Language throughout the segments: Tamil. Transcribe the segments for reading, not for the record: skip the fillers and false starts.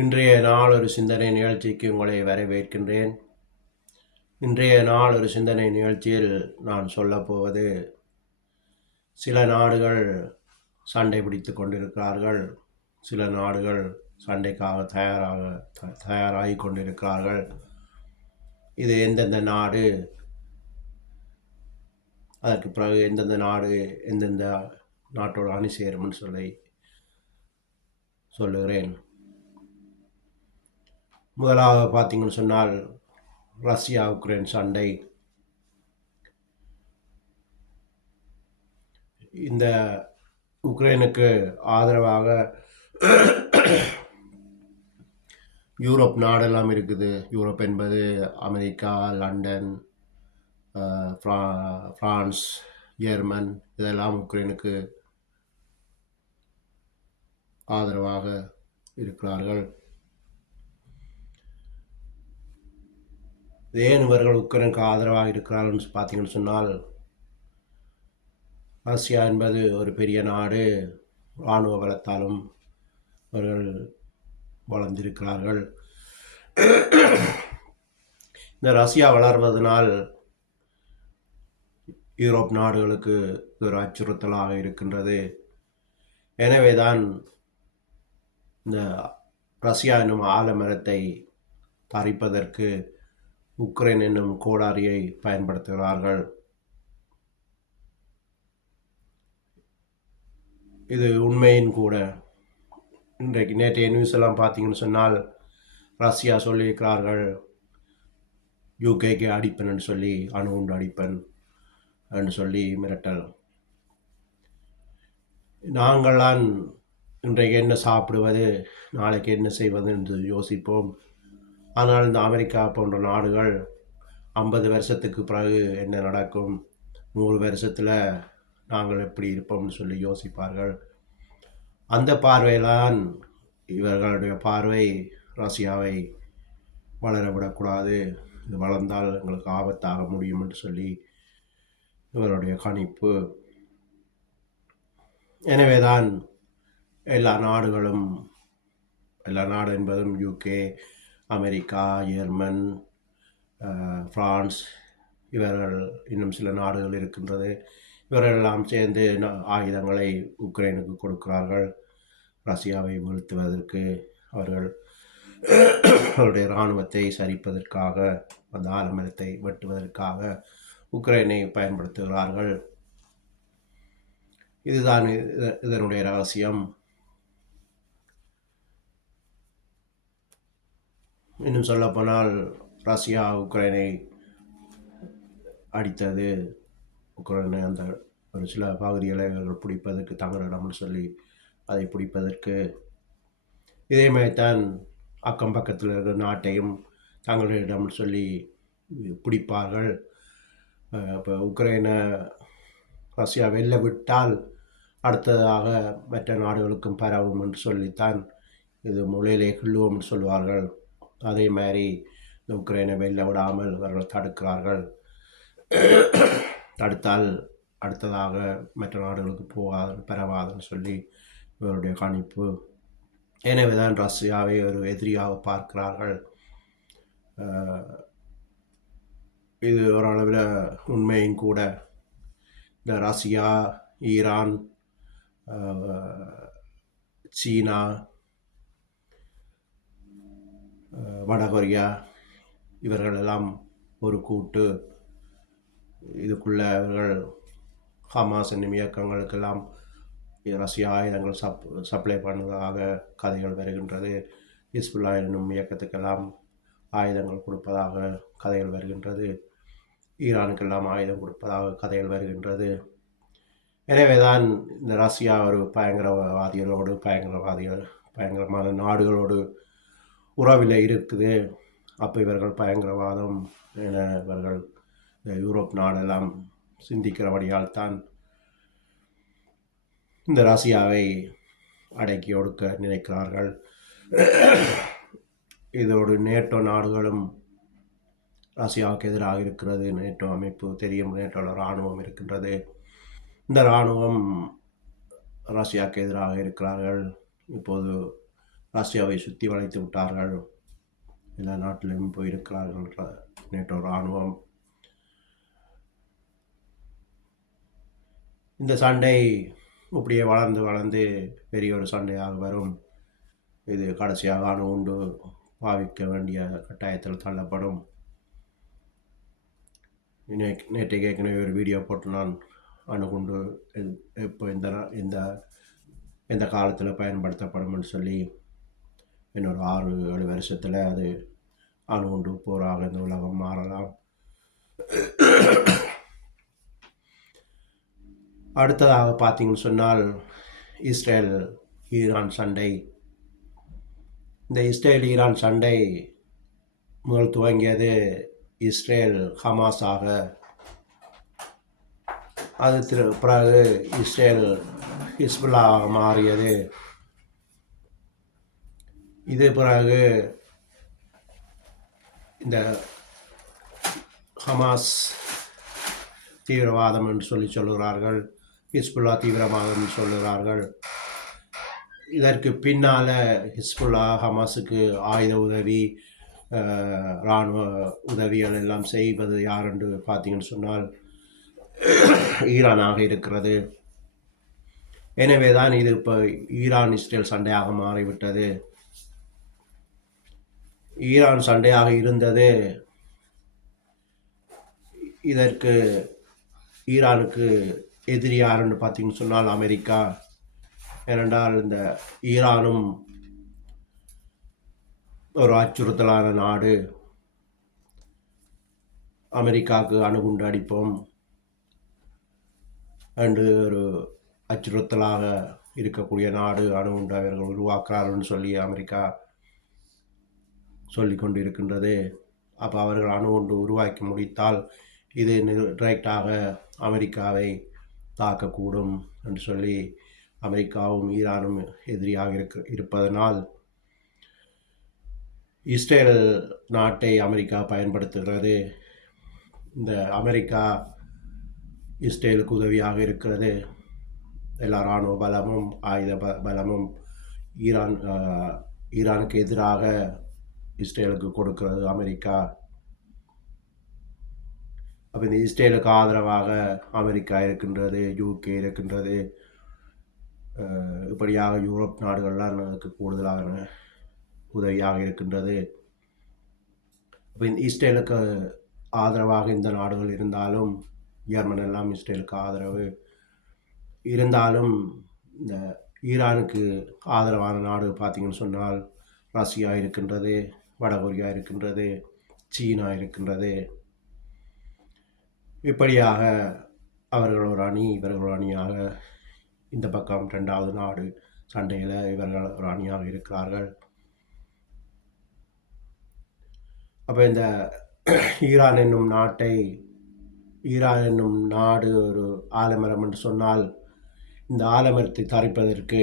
இன்றைய நாள் ஒரு சிந்தனை நிகழ்ச்சிக்கு உங்களை வரவேற்கின்றேன். இன்றைய நாள் ஒரு சிந்தனை நிகழ்ச்சியில் நான் சொல்லப்போவது, சில நாடுகள் சண்டை பிடித்து கொண்டிருக்கிறார்கள். சில நாடுகள் சண்டைக்காக தயாராகி கொண்டிருக்கிறார்கள். இது எந்தெந்த நாடு, அதற்கு பிறகு எந்தெந்த நாடு எந்தெந்த நாட்டோடு அணி சேரும்னு சொல்லுகிறேன். முதலாவது பார்த்தீங்கன்னு சொன்னால், ரஷ்யா உக்ரைன் சண்டை. இந்த உக்ரைனுக்கு ஆதரவாக யூரோப் நாடெல்லாம் இருக்குது. யூரோப் என்பது அமெரிக்கா, லண்டன், பிரான்ஸ், ஜெர்மன், இதெல்லாம் உக்ரைனுக்கு ஆதரவாக இருக்கிறார்கள். ஏன் இவர்கள் உக்ரைனுக்கு ஆதரவாக இருக்கிறார்கள் பார்த்தீங்கன்னு சொன்னால், ரஷ்யா என்பது ஒரு பெரிய நாடு. இராணுவ பலத்தாலும் அவர்கள் வளர்ந்திருக்கிறார்கள். இந்த ரஷ்யா வளர்வதனால் யூரோப் நாடுகளுக்கு ஒரு அச்சுறுத்தலாக இருக்கின்றது. எனவேதான் இந்த ரஷ்யா என்னும் ஆலமரத்தை பறிப்பதற்கு உக்ரைன் என்னும் கோடாரியை பயன்படுத்துகிறார்கள். இது உண்மையின் கூட. நேற்றைய நியூஸ் எல்லாம் பார்த்தீங்கன்னு சொன்னால், ரஷ்யா சொல்லியிருக்கிறார்கள், யூகேக்கு அடிப்பேன் சொல்லி, அணு உண்டு அடிப்பேன் என்று சொல்லி மிரட்டல். நாங்கள்தான் இன்றைக்கு என்ன சாப்பிடுவது, நாளைக்கு என்ன செய்வது என்று யோசிப்போம். ஆனால் இந்த அமெரிக்கா போன்ற நாடுகள் 50 வருஷத்துக்கு பிறகு என்ன நடக்கும், 100 வருஷத்தில் நாங்கள் எப்படி இருப்போம்னு சொல்லி யோசிப்பார்கள். அந்த பார்வையில்தான் இவர்களுடைய பார்வை, ரஷ்யாவை வளரவிடக்கூடாது, இது வளர்ந்தால் எங்களுக்கு ஆபத்தாக முடியும் என்று சொல்லி இவருடைய கணிப்பு. எனவேதான் எல்லா நாடு என்பதும் யூகே, அமெரிக்கா, ஜெர்மன், பிரான்ஸ், இவர்கள் இன்னும் சில நாடுகள் இருக்கின்றது. இவரெல்லாம் சேர்ந்து ஆயுதங்களை உக்ரைனுக்கு கொடுக்கிறார்கள். ரஷ்யாவை வீழ்த்துவதற்கு, அவருடைய இராணுவத்தை சரிப்பதற்காக, அந்த ஆலமரத்தை வெட்டுவதற்காக உக்ரைனை பயன்படுத்துகிறார்கள். இதுதான் இதனுடைய ரகசியம். இன்னும் சொல்லப்போனால், ரஷ்யா உக்ரைனை அடித்தது, உக்ரைனை அந்த ஒரு சில பகுதிகளை அவர்கள் பிடிப்பதற்கு தங்களிடம்னு சொல்லி அதை பிடிப்பதற்கு. இதே மாதிரித்தான் அக்கம் பக்கத்தில் இருக்கிற நாட்டையும் தங்களிடம் சொல்லி பிடிப்பார்கள். இப்போ உக்ரைனை ரஷ்யா வெளில விட்டால் அடுத்ததாக மற்ற நாடுகளுக்கும் பரவும் என்று சொல்லித்தான் இது முளையிலே கிள்ளுவோம் என்று சொல்வார்கள். அதே மாதிரி இந்த உக்ரைனை வெளில விடாமல் இவர்கள் தடுக்கிறார்கள். தடுத்தால் அடுத்ததாக மற்ற நாடுகளுக்கு பரவாதுன்னு சொல்லி இவருடைய கணிப்பு. எனவேதான் ரஷ்யாவை ஒரு எதிரியாக பார்க்கிறார்கள். இது ஓரளவில் உண்மையும் கூட. இந்த ரஷ்யா, ஈரான், சீனா, வடகொரியா, இவர்களெல்லாம் ஒரு கூட்டு. இதுக்குள்ள இவர்கள் ஹமாஸ் என்னும் இயக்கங்களுக்கெல்லாம் ரஷ்யா ஆயுதங்கள் சப்ளை பண்ணுவதாக கதைகள் வருகின்றது. ஹிஸ்புல்லா என்னும் இயக்கத்துக்கெல்லாம் ஆயுதங்கள் கொடுப்பதாக கதைகள் வருகின்றது. ஈரானுக்கெல்லாம் ஆயுதம் கொடுப்பதாக கதைகள் வருகின்றது. எனவேதான் இந்த ரஷ்யா ஒரு பயங்கரமான நாடுகளோடு உறவில் இருக்குது. அப்போ இவர்கள் பயங்கரவாதம் என இவர்கள் இந்த யூரோப் நாடெல்லாம் சிந்திக்கிறபடியால் தான் இந்த ரஷ்யாவை அடக்கி ஒடுக்க நினைக்கிறார்கள். இதோடு நேட்டோ நாடுகளும் ரஷ்யாவுக்கு எதிராக இருக்கிறது. நேட்டோ அமைப்பு தெரியும், நேட்டோட இராணுவம் இருக்கின்றது. இந்த இராணுவம் ரஷ்யாவுக்கு எதிராக இருக்கிறார்கள். இப்போது ரஷ்யாவை சுற்றி வளைத்து விட்டார்கள். எல்லா நாட்டிலும் போயிருக்கிறார்கள் நேட்டோ இராணுவம். இந்த சண்டை இப்படியே வளர்ந்து வளர்ந்து பெரிய ஒரு சண்டையாக வரும். இது கடைசியாக அணு உண்டு பாவிக்க வேண்டிய கட்டாயத்தில் தள்ளப்படும். நேற்றைக்கு ஏற்கனவே ஒரு வீடியோ போட்டு நான் அணுகுண்டு இப்போ எந்த காலத்தில் பயன்படுத்தப்படும்னு சொல்லி இன்னொரு 6-7 வருஷத்தில் அது அணுகுண்டு போராக இந்த உலகம் மாறலாம். அடுத்ததாக பார்த்தீங்கன்னு சொன்னால் இஸ்ரேல் ஈரான் சண்டை. இந்த இஸ்ரேல் ஈரான் சண்டை முதல் துவங்கியது இஸ்ரேல் ஹமாஸாக. அது பிறகு இஸ்ரேல் ஹிஸ்புல்லாக மாறியது. இது பிறகு இந்த ஹமாஸ் தீவிரவாதம் என்று சொல்லுகிறார்கள், ஹிஸ்புல்லா தீவிரவாதம் என்று சொல்லுகிறார்கள். இதற்கு பின்னால் ஹிஸ்புல்லா ஹமாஸுக்கு ஆயுத உதவி, இராணுவ உதவிகள் எல்லாம் செய்வது யார் என்று பார்த்தீங்கன்னு சொன்னால் ஈரானாக இருக்கிறது. எனவே தான் இது இப்போ ஈரான் இஸ்ரேல் சண்டையாக மாறிவிட்டது. ஈரான் சண்டையாக இருந்தது. இதற்கு ஈரானுக்கு எதிரி யாருன்னு பார்த்தீங்கன்னு சொன்னால் அமெரிக்கா. ஏனென்றால் இந்த ஈரானும் ஒரு அச்சுறுத்தலான நாடு. அமெரிக்காவுக்கு அணுகுண்டு அடிப்போம் என்று ஒரு அச்சுறுத்தலாக இருக்கக்கூடிய நாடு அணுகுண்டு அவர்கள் உருவாக்குறார்கள் சொல்லி அமெரிக்கா சொல்லி கொண்டு இருக்கின்றது. அப்போ அவர்கள் அணுகுண்டு உருவாக்கி முடித்தால் இது டைரெக்டாக அமெரிக்காவை தாக்கக்கூடும் என்று சொல்லி அமெரிக்காவும் ஈரானும் எதிரியாக இருப்பதனால் இஸ்ரேல் நாட்டை அமெரிக்கா பயன்படுத்துகிறது. இந்த அமெரிக்கா இஸ்ரேலுக்கு உதவியாக இருக்கிறது. எல்லா இராணுவ பலமும் ஆயுத பலமும் ஈரானுக்கு எதிராக இஸ்ரேலுக்கு கொடுக்கிறது அமெரிக்கா. அப்போ இந்த இஸ்ரேலுக்கு ஆதரவாக அமெரிக்கா இருக்கின்றது, யூகே இருக்கின்றது, இப்படியாக யூரோப் நாடுகள்லாம் அதுக்கு கூடுதலாக உதவியாக இருக்கின்றது. இப்போ இந்த இஸ்ரேலுக்கு ஆதரவாக இந்த நாடுகள் இருந்தாலும், ஜெர்மன் எல்லாம் இஸ்ரேலுக்கு ஆதரவு இருந்தாலும், இந்த ஈரானுக்கு ஆதரவான நாடு பார்த்தீங்கன்னு சொன்னால் ரஷ்யா இருக்கின்றது, வடகொரியா இருக்கின்றது, சீனா இருக்கின்றது. இப்படியாக அவர்கள் ஒரு அணி, இவர்கள் ஒரு அணியாக, இந்த பக்கம் 2வது நாடு சண்டையில் இவர்கள் ஒரு அணியாக இருக்கிறார்கள். அப்போ இந்த ஈரான் என்னும் நாடு ஒரு ஆலமரம் என்று சொன்னால், இந்த ஆலமரத்தை தரிப்பதற்கு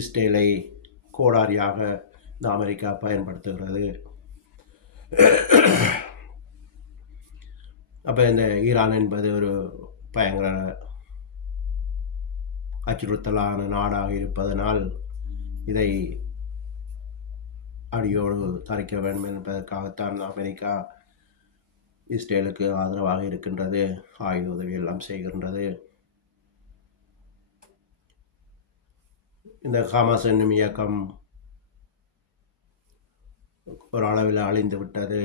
இஸ்ரேலை கோடாரியாக இந்த அமெரிக்கா பயன்படுத்துகிறது. அப்போ இந்த ஈரான் என்பது ஒரு பயங்கர அச்சுறுத்தலான நாடாக இருப்பதனால் இதை அடியோடு தரிக்க வேண்டும் என்பதற்காகத்தான் அமெரிக்கா இஸ்ரேலுக்கு ஆதரவாக இருக்கின்றது, ஆயுத உதவி எல்லாம் செய்கின்றது. இந்த ஹமாஸ் என்னும் இயக்கம் ஒரு அளவில் அழிந்து விட்டது.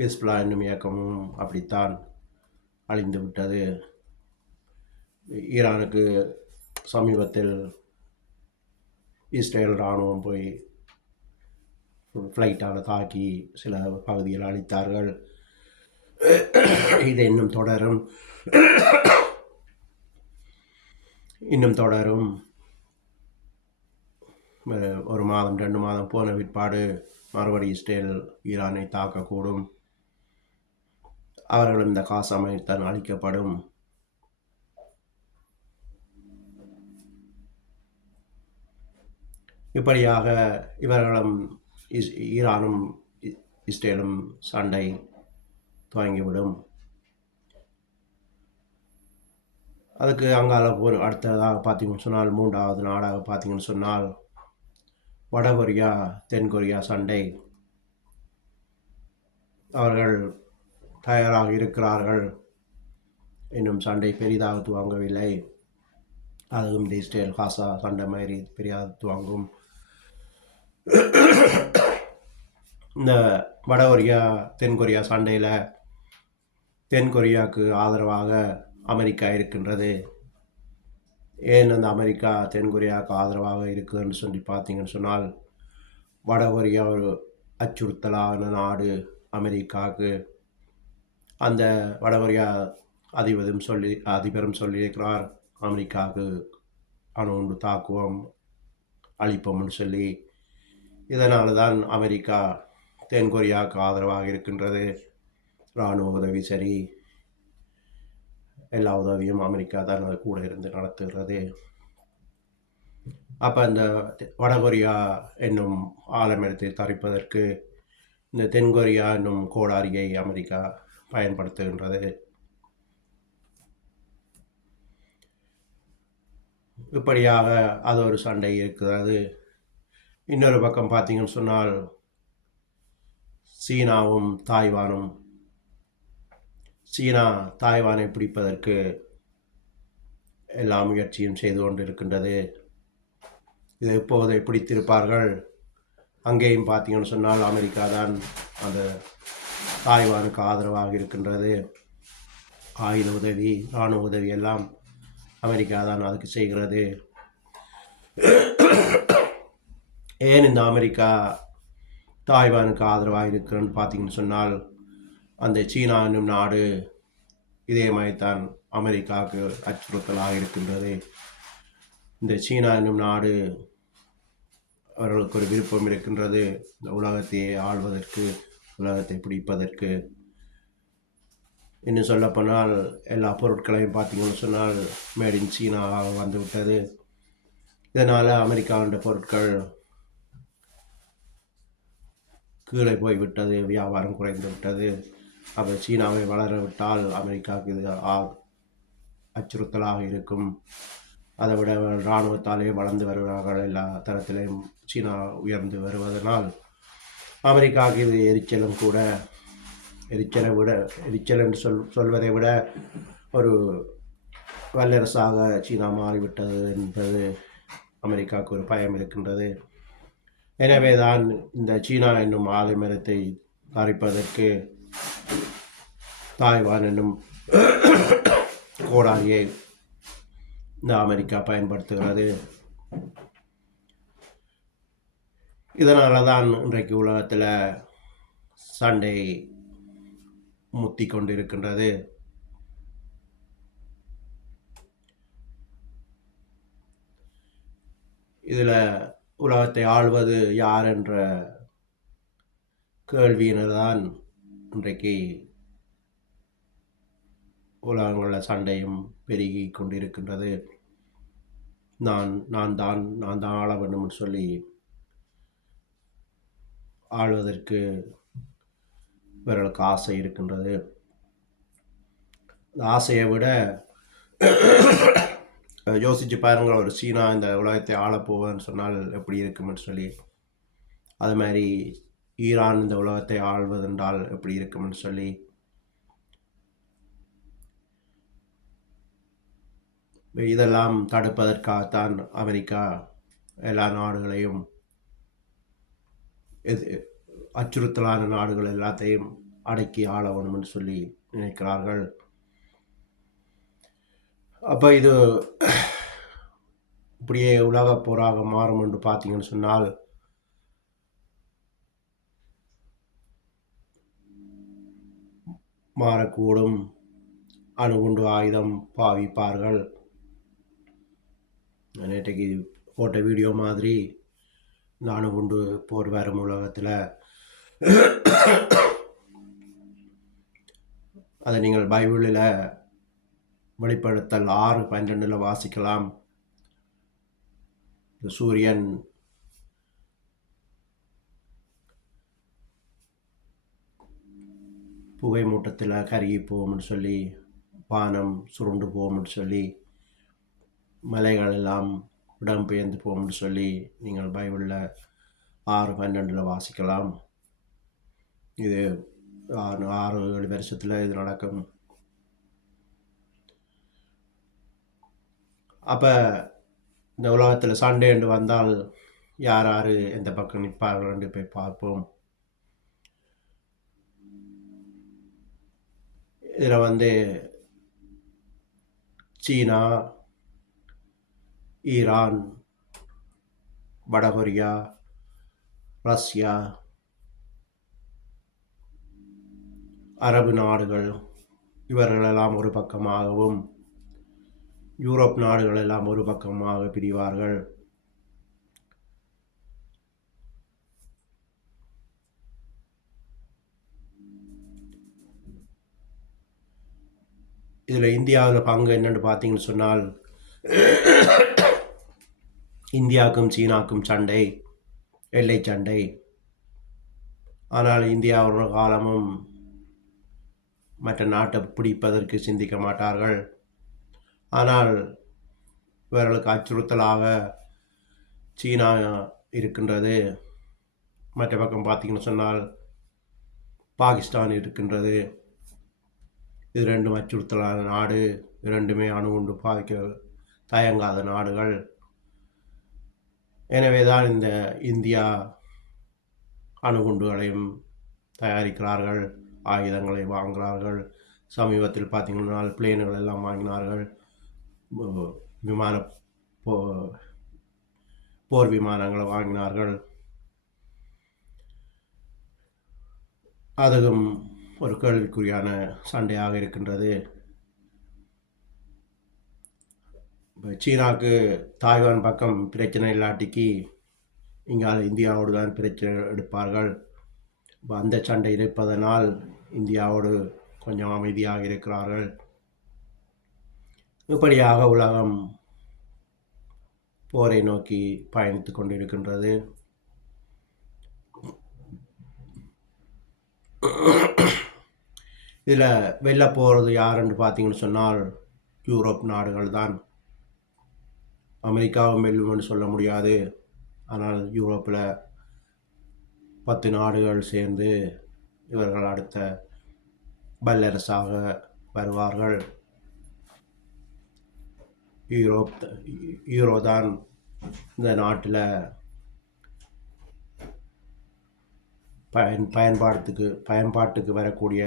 ஹிஸ்புல்லா என்னும் இயக்கமும் அப்படித்தான் அழிந்து விட்டது. ஈரானுக்கு சமீபத்தில் இஸ்ரேல் இராணுவம் போய் ஃப்ளைட்டால் தாக்கி சில பகுதியில் அழித்தார்கள். இது இன்னும் தொடரும். ஒரு மாதம் 2 மாதம் போன பிற்பாடு மறுபடி இஸ்ரேல் ஈரானை தாக்கக்கூடும். அவர்களும் இந்த காசமைத்தான் அழிக்கப்படும். இப்படியாக இவர்களும் ஈரானும் இஸ்ரேலும் சண்டை துவங்கிவிடும். அதுக்கு அங்கால அடுத்ததாக பார்த்தீங்கன்னு சொன்னால் 3வது நாடாக பார்த்தீங்கன்னு சொன்னால் வடகொரியா தென்கொரியா சண்டை அவர்கள் தயாராக இருக்கிறார்கள். இன்னும் சண்டை பெரிதாக துவங்கவில்லை. அதுவும் இஸ்ரேல் காசா சண்டை மாதிரி பெரிதாக துவங்கும். இந்த வடகொரியா தென்கொரியா சண்டையில் தென்கொரியாவுக்கு ஆதரவாக அமெரிக்கா இருக்கின்றது. ஏன் அந்த அமெரிக்கா தென்கொரியாவுக்கு ஆதரவாக இருக்குதுன்னு சொல்லி பார்த்தீங்கன்னு சொன்னால், வடகொரியா ஒரு அச்சுறுத்தலான நாடு அமெரிக்காவுக்கு. அந்த வடகொரியா அதிபரும் சொல்லியிருக்கிறார், அமெரிக்காவுக்கு அணுகுண்டு தாக்குவோம் அளிப்போம்னு சொல்லி. இதனால தான் அமெரிக்கா தென்கொரியாவுக்கு ஆதரவாக இருக்கின்றது. இராணுவ உதவி சரி, எல்லா உதவியும் அமெரிக்கா தான் அது கூட இருந்து நடத்துகிறது. அப்போ இந்த வடகொரியா என்னும் ஆலமரத்தை தரிப்பதற்கு இந்த தென்கொரியா என்னும் கோடாரியை அமெரிக்கா பயன்படுத்துகின்றது. இப்படியாக அது ஒரு சண்டை இருக்கிறது. இன்னொரு பக்கம் பார்த்தீங்கன்னு சொன்னால், சீனாவும் தாய்வானும். சீனா தாய்வானை பிடிப்பதற்கு எல்லா முயற்சியும் செய்து கொண்டிருக்கின்றது. இதை இப்போதை பிடித்திருப்பார்கள். அங்கேயும் பார்த்தீங்கன்னு சொன்னால் அமெரிக்கா தான் அந்த தாய்வானுக்கு ஆதரவாக இருக்கின்றது. ஆயுத உதவி, இராணுவ உதவி எல்லாம் அமெரிக்கா தான் அதுக்கு செய்கிறது. ஏன் இந்த அமெரிக்கா தாய்வானுக்கு ஆதரவாக இருக்கிறன்னு பார்த்தீங்கன்னு சொன்னால், அந்த சீனா என்னும் நாடு இதே மாதிரி தான் அமெரிக்காவுக்கு அச்சுறுத்தலாக இருக்கின்றது. இந்த சீனா என்னும் நாடு அவர்களுக்கு ஒரு விருப்பம் இருக்கின்றது, இந்த உலகத்தையே ஆள்வதற்கு, உலகத்தை பிடிப்பதற்கு. இன்னும் சொல்லப்போனால் எல்லா பொருட்களையும் பார்த்தீங்கன்னு சொன்னால் மேட் இன் சீனாவாக வந்துவிட்டது. இதனால் அமெரிக்காவின் பொருட்கள் கீழே போய்விட்டது, வியாபாரம் குறைந்து விட்டது. அப்போ சீனாவை வளர விட்டால் அமெரிக்காவுக்கு இது அச்சுறுத்தலாக இருக்கும். அதை விட இராணுவத்தாலே வளர்ந்து வருகிறார்கள். எல்லா தரத்திலையும் சீனா உயர்ந்து வருவதனால் அமெரிக்காவுக்கு இது எரிச்சலும் கூட. எரிச்சல் என்று சொல்வதை விட ஒரு வல்லரசாக சீனா மாறிவிட்டது என்பது அமெரிக்காவுக்கு ஒரு பயம் இருக்கின்றது. எனவே தான் இந்த சீனா என்னும் ஆலமரத்தை தரிப்பதற்கு தாய்வான் என்னும் கோடாரியை இந்த அமெரிக்கா பயன்படுத்துகிறது. இதனால தான் இன்றைக்கு உலகத்தில் சண்டை முத்தி கொண்டிருக்கின்றது. இதில் உலகத்தை ஆள்வது யார் என்ற கேள்வியினர்தான் இன்றைக்கு உலகங்களில் சண்டையும் பெருகி கொண்டிருக்கின்றது. நான் தான் ஆள வேண்டும் சொல்லி ஆள்வதற்கு இவர்களுக்கு ஆசை இருக்கின்றது. ஆசையை விட யோசிச்சு பாருங்கள், ஒரு சீனா இந்த உலகத்தை ஆளப்போவதுன்னு சொன்னால் எப்படி இருக்கும்னு சொல்லி. அது மாதிரி ஈரான் இந்த உலகத்தை ஆள்வதென்றால் எப்படி இருக்கும்னு சொல்லி. இதெல்லாம் தடுப்பதற்காகத்தான் அமெரிக்கா எல்லா நாடுகளையும், அச்சுறுத்தலான நாடுகள் எல்லாத்தையும் அடக்கி ஆள வேணும்னு சொல்லி நினைக்கிறார்கள். அப்போ இது இப்படியே உலக போராக மாறும் என்று பார்த்தீங்கன்னு சொன்னால், மாறக்கூடும். அணுகுண்டு ஆயுதம் பாவிப்பார்கள். நேற்றைக்கு போட்ட வீடியோ மாதிரி இந்த அணுகுண்டு போர் வரும் உலகத்தில். அதை நீங்கள் பைபிளில் வெளிப்படுத்தல் 6:12 வாசிக்கலாம். சூரியன் புகை மூட்டத்தில் கருகி போகும்னு சொல்லி, வானம் சுருண்டு போகும்னு சொல்லி, மலைகள் எல்லாம் இடம்பெயர்ந்து போகும்னு சொல்லி நீங்கள் பைபிளில் 6:12 வாசிக்கலாம். இது 6-7 வருஷத்துல இது நடக்கும். அப்ப இந்த உலகத்துல சண்டை என்று வந்தால் யார் யாரு எந்த பக்கம் நிற்பார்கள் என்று போய் பார்ப்போம். இதுல வந்து சீனா, ஈரான், வடகொரியா, ரஷ்யா, அரபு நாடுகள் இவர்களெல்லாம் ஒரு பக்கமாகவும், யூரோப் நாடுகள் எல்லாம் ஒரு பக்கமாக பிரிவார்கள். இதில் இந்தியாவில் பங்கு என்னென்னு பார்த்தீங்கன்னு சொன்னால், இந்தியாவுக்கும் சீனாவுக்கும் சண்டை, எல்லை சண்டை. ஆனால் இந்தியா ஒரு காலமும் மற்ற நாட்டை பிடிப்பதற்கு சிந்திக்க மாட்டார்கள். ஆனால் இவர்களுக்கு அச்சுறுத்தலாக சீனா இருக்கின்றது. மற்ற பக்கம் பார்த்தீங்கன்னு சொன்னால் பாகிஸ்தான் இருக்கின்றது. இது ரெண்டும் அச்சுறுத்தலான நாடு. இரண்டுமே அணுகுண்டு பாதிக்க தயங்காத நாடுகள். எனவே தான் இந்த இந்தியா அணுகுண்டுகளையும் தயாரிக்கிறார்கள், ஆயுதங்களை வாங்குகிறார்கள். சமீபத்தில் பார்த்தீங்கன்னா பிளேன்கள் எல்லாம் வாங்கினார்கள், விமான போர் விமானங்களை வாங்கினார்கள். அதுவும் ஒரு கேள்விக்குறியான சண்டையாக இருக்கின்றது. சீனாவுக்கு தாய்வான் பக்கம் பிரச்சனை இல்லாட்டிக்கு இங்கால இந்தியாவோடு தான் பிரச்சனை எடுப்பார்கள். அந்த சண்டை இருப்பதனால் இந்தியாவோடு கொஞ்சம் அமைதியாக இருக்கிறார்கள். இப்படியாக உலகம் போரை நோக்கி பயணித்து கொண்டிருக்கின்றது. இதில் வெளில போகிறது யாருன்னு பார்த்தீங்கன்னு சொன்னால் யூரோப் நாடுகள் தான். அமெரிக்காவும் வெல்லும்னு சொல்ல முடியாது. ஆனால் யூரோப்பில் 10 நாடுகள் சேர்ந்து இவர்கள் அடுத்த வல்லரசாக வருவார்கள். யூரோ தான் இந்த நாட்டில் பயன்பாட்டுக்கு வரக்கூடிய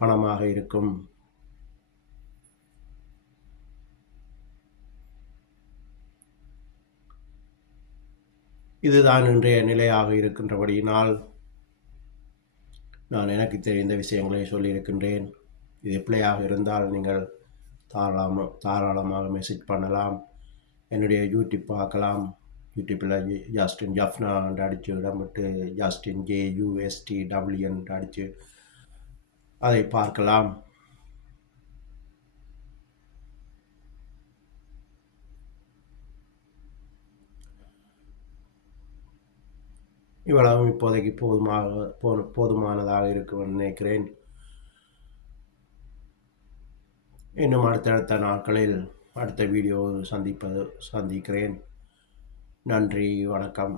பணமாக இருக்கும். இதுதான் இன்றைய நிலையாக இருக்கின்றபடியினால் நான் எனக்கு தெரிந்த விஷயங்களை சொல்லியிருக்கின்றேன். இது பிழையாக இருந்தால் நீங்கள் தாராளமாக மெசேஜ் பண்ணலாம். என்னுடைய யூடியூப் பார்க்கலாம். யூடியூப்பில் ஜஸ்டின் ஜஃப்னா அடித்து இடமிட்டு ஜஸ்டின் JUSTWN அடித்து அதை பார்க்கலாம். இவ்வளவும் இப்போதைக்கு போதுமானதாக இருக்கும் நினைக்கிறேன். இன்னும் அடுத்தடுத்த நாட்களில் அடுத்த வீடியோ சந்திக்கிறேன். நன்றி, வணக்கம்.